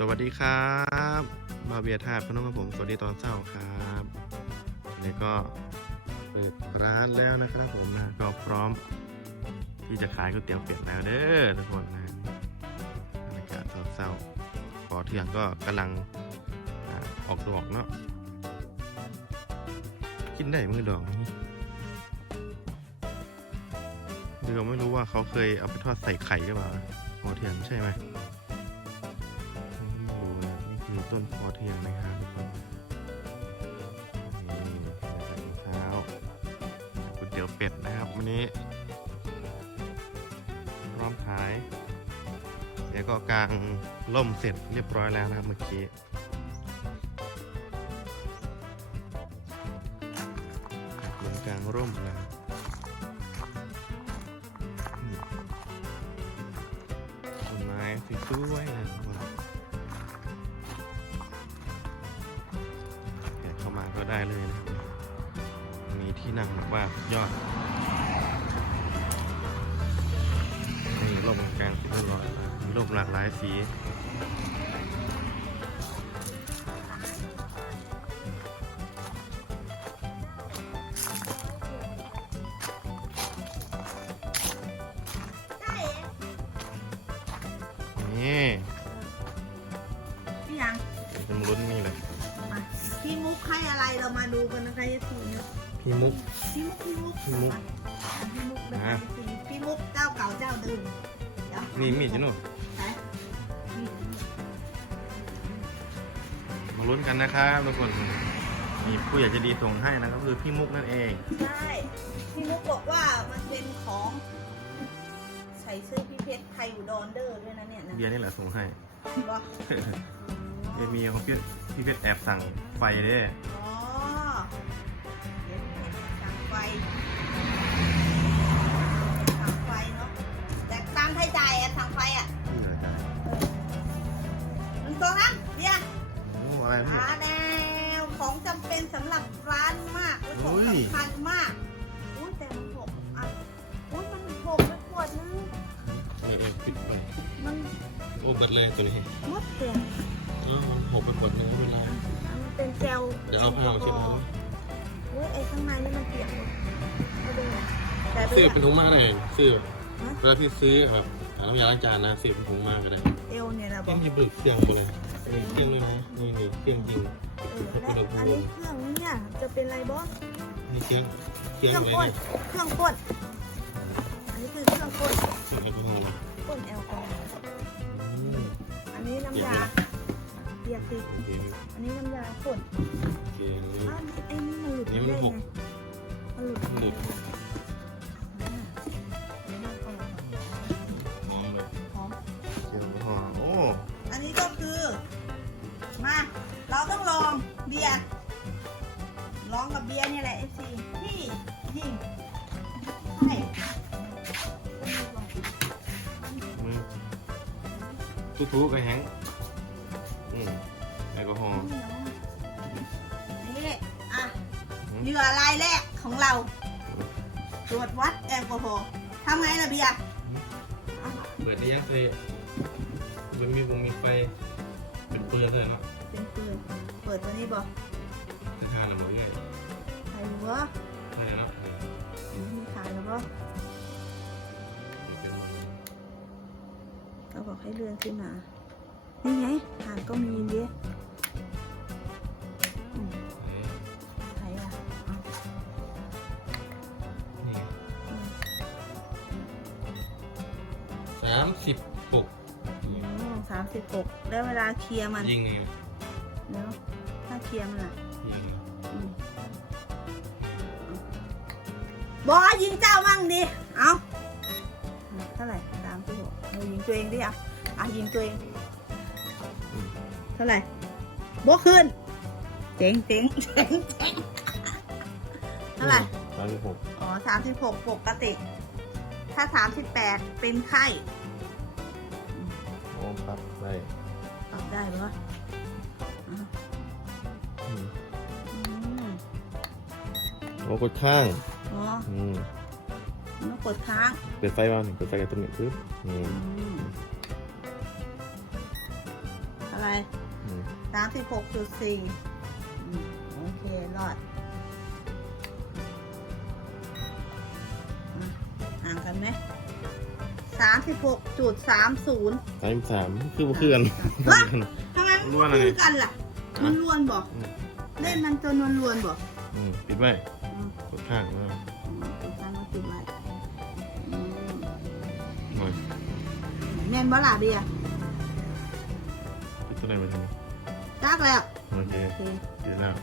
สวัสดีครับมาเบียร์ธาตุพนมกับผมสวัสดีตอนเช้าครับนี่ก็เปิดร้านแล้วนะครับผมนะก็พร้อมที่จะขายก๋วยเตี๋ยวเป็ดแล้วเด้อทุกคนนะบรรยากาศเศร้าๆพอเที่ยงก็กำลังออกดอกเนาะกินได้มือดอกนี้เดี๋ยวไม่รู้ว่าเขาเคยเอาไปทอดใส่ไข่หรือเปล่าพอเที่ยงใช่ไหม ต้นพอเทียนนะครับทุกคนนี่เท้าก๋วยเตี๋ยวเป็ดนะครับวันนี้พร้อมขายเดี๋ยวก็กางล่มเสร็จเรียบร้อยแล้วนะครับเมื่อกี้ลงกลางร่มแล้วต้นไม้สวยๆนะครับ ได้เลยนะครับมีที่นั่งแบบว่ายอดนี่ร่มกลางสีเรียบร้อยมีร่มหลากหลายสี เรามาดูกันนะคะยี่สี่นะพี่มุก พี่มุกพี่มุกพี่มุกพี่มุกนะอะคะพี่พี่มุกเจ้าเก่าเจ้าเดิมเดี๋ยวนี่มีดจิโน่ไหนนี่มาลุ้นกันนะครับทุกคนมีผู้ใหญ่ใจะดีส่งให้นะครับคือพี่มุกนั่นเองใช่พี่มุกบอกว่ามันเป็นของใส่ชื่อพี่เพชรไทยอุดรเดอร์ด้วยนะเนี่ยนะเบียร์นี่แหละส่งให้บอกเบียร์มีของพี่พี่เพชรแอบสั่งไฟเด้อ๋อ อ้บัดเลยตัวนี้มดเต็มอ๋อหกเป็นบทเนื้อเวลามันเป็นเจลเดี๋ยวเอาผ้ามาเช็ดมืออุ้ยไอ้ข้างในนี่มันเปียกหมดไม่ได้แต่ไปซื้ออะเป็นถุงมากเลยซื้อเวลาพี่ซื้อแบบน้ำยาล้างจานนะซื้อเป็นถุงมากก็ได้เอวเนี่ยนะบต้อองกหยิบบึกเสียงไปเลยนี่เสียงเลยนะนี่นี่เสียงจริงเออและอันนี้เครื่องเนี่ยจะเป็นอะไรบอสนี่เสียงเสียงเครื่องเลยพ่นนะเครื่องพ่นอันนี้คือเครื่องพ่น เสียงแอลกอฮอล์พ่นแอลกอฮอล์อืมอั นนี้น้ำยาเปียกติโอเคอันนี้น้ำยาพ่นโอเคอ้าวไอ้นี่มันหลุดนี่มันได้หไงกมันหลุดหลุดอ่าเดี๋ยวมันออกหอมเลยหอมเสียงแอลกอฮอล์โอ้อันนี้ก็คือ มา เราต้องลองเบียร์ลองกับเบียร์เนี่ยแหละเทุกๆกับแฮงค์อืมแอลกอฮอล์นี่อะเหยื่อรายแรกของเรา ตรวจวัดแอลกอฮอล์ทำไงล่ะเบียร์เอาเปิดได้ยังไฟมันมีวงมีไฟ เป็นปืนเลยเนาะเป็นปืนเปิดตัวนี้บอกคือทานอะไรเงี้ยใครรู้วะใช่เนาะมีขายแล้วปะเขาบอกให้เลื่อนขึ้นมา นี่ไงฐานก็มีเยอะอืมใครอะเอาอืมสามสิบหกสามสิบหกแล้วเวลาเคลียร์มันยิงไงแล้วถ้าเคลียร์มันอะยิงอืมบอยิงเจ้ามั่งดิ เอาเท่าไหร่สามสิบหกเรายิงตัวเองดิอะอะยิงตัวเอง เท่าไหร่บวกขึ้น เจ๋งเจ๋งเจ๋งเจ๋งเท่าไหร่สามสิบหกอ๋อสามสิบหกปกติ ถ้าสามสิบแปดเป็นไข้โอ้ปรับได้ตอบได้ปะอะอืมอืมโอ้กดข้าง อ๋อ อืมมัน ต้องกดค้างเปิดไฟมาหนึ่งเปิดไฟกับตัวหนึ่งปึ๊บอืมอืมอะไรอะไรอืมสามสิบหกจุดสี่โอเครอดอะห่างกันไหมสามสิบหกจุดสามศูนย์ สามสามคือบ่คือกันฮะทำไมมันล้วนอะไรคือกันล่ะมันล้วนบอกอืมเล่นมันจนมันล้วนบอกอืมปิดไว้อืมกดข้างไว้อืมติ แม่นบ่ล่ะเบียร์ปิดตัวไหนไปทางนี้จักแล้วโอเคโอเคปิดแล้ว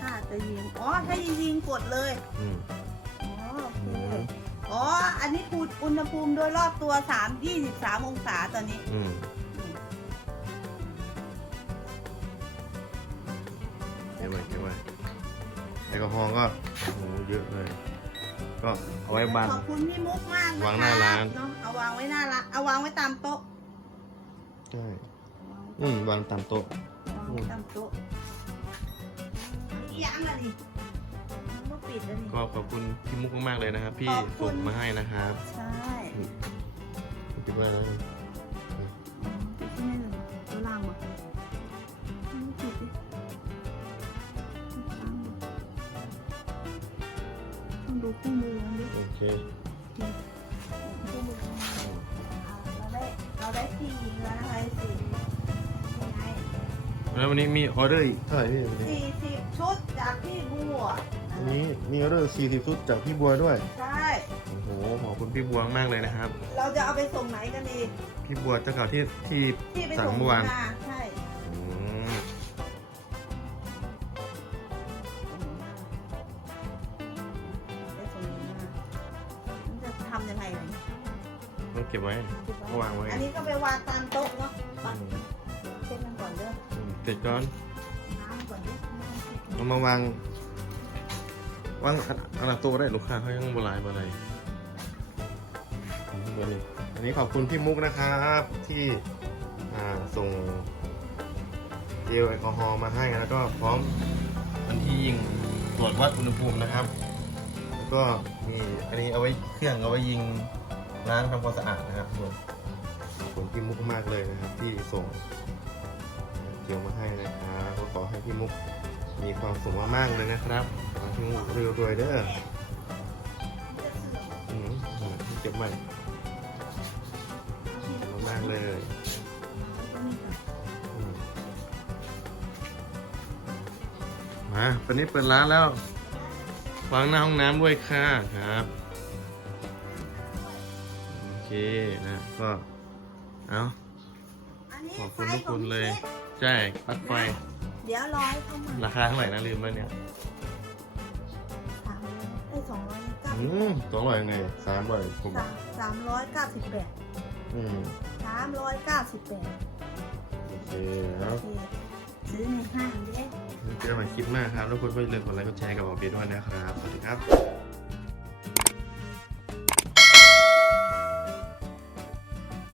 ถ้าจะยิงอ๋อถ้าจะยิงกดเลยอืมอ๋อโอเคอ๋ออันนี้คูณอุณหภูมิโดยรอบตัวสามยี่สิบสามองศาตอนนี้ อืมเก็บไว้เก็บไว้แอลกอฮอล์ก็โอ้โหเยอะเลย ก็เอาไว้บานขอบคุณพี่มุกมากะวางหน้าร้านเนาะเอาวางไว้หน้าร้านเอาวางไว้ตามโต๊ะใช่อืมวางตามโต๊ะ วางไว้ตามโต๊ะอีหยังล่ะนี่มันก็ปิดแล้วนี่ ก็ขอบคุณพี่มุกมากๆเลยนะครับ พี่ขอบคุณ ส่งมาให้นะครับใช่ คิดว่าอะ ต้องดูคู่มือมันดิโอเคคู่มือมันอ่าเราได้เราได้ที่ยิงแล้วนะคะสี่ยังไงแล้ววันนี้มีออเดอร์อีกเท่าไหร่พี่วันนี้สี่สิบชุดจากพี่บัววันนี้มีออเดอร์40ชุดจากพี่บัวด้วยใช่โอ้โหขอบคุณพี่บัวมากเลยนะครับ เราจะเอาไปส่งไหนกันดีพี่บัวเจ้าเก่าที่ที่ที่ไปสั่งส่งเมื่อวานนาใช่ ทำยังไงเนี่ยต้องเก็บไว้วางไว้อันนี้ก็ไปวางตามโต๊ะเนาะอืมเช็ดมันก่อนเด้ออืมเสร็จก่อนน้ำก่อนเด้อไม่ต้องเช็ดเอามาวางวางอันดับโต๊ะก็ได้ลูกค้าเขายังโบราณอะไรอืมเบอร์หนึ่งอันนี้ขอบคุณพี่มุกนะครับที่อ่าส่งเจลแอลกอฮอล์มาให้แล้วก็พร้อมวันที่ยิงตรวจวัดอุณหภูมินะครับ แล้วก็ มีอันนี้เอาไว้เครื่องเอาไว้ยิงล้างทำความสะอาดนะครับทุกคนขอบคุณพี่มุกมากเลยนะครับ ที่ส่งเจลมาให้นะครับก็ขอให้พี่มุกมีความสุขมากๆเลยนะครับขอให้พี่มุกรวยๆเด้ออืมเก็บใหม่มากๆเลยมาตอนนี้เปิดร้านแล้ว วางหน้าห้องน้ำด้วยค่ะครับ โอเคนะก็เอาอันนี้ขอบคุณไฟทุกขคองนพี่เลยเช็ดใช่ปลั๊กไฟ เดี๋ยวร้อยเข้ามาราคาเท่าไหร่นะลืมแล้วเนี่ยสามร้อยเอ้ยสองร้อยเก้าอืมสองร้อยยังไงสามร้อยผมสามสามร้อยเก้าสิบแปดอืมสามร้อยเก้าสิบแปดโอเคแล้วโอเคซื้อในห้างเด้ เจอกันใหม่คลิปหน้าครับ แล้วคุณก็อย่าลืมกดไลค์กดแชร์กับหมอเบียด้วยนะครับ สวัสดีครับ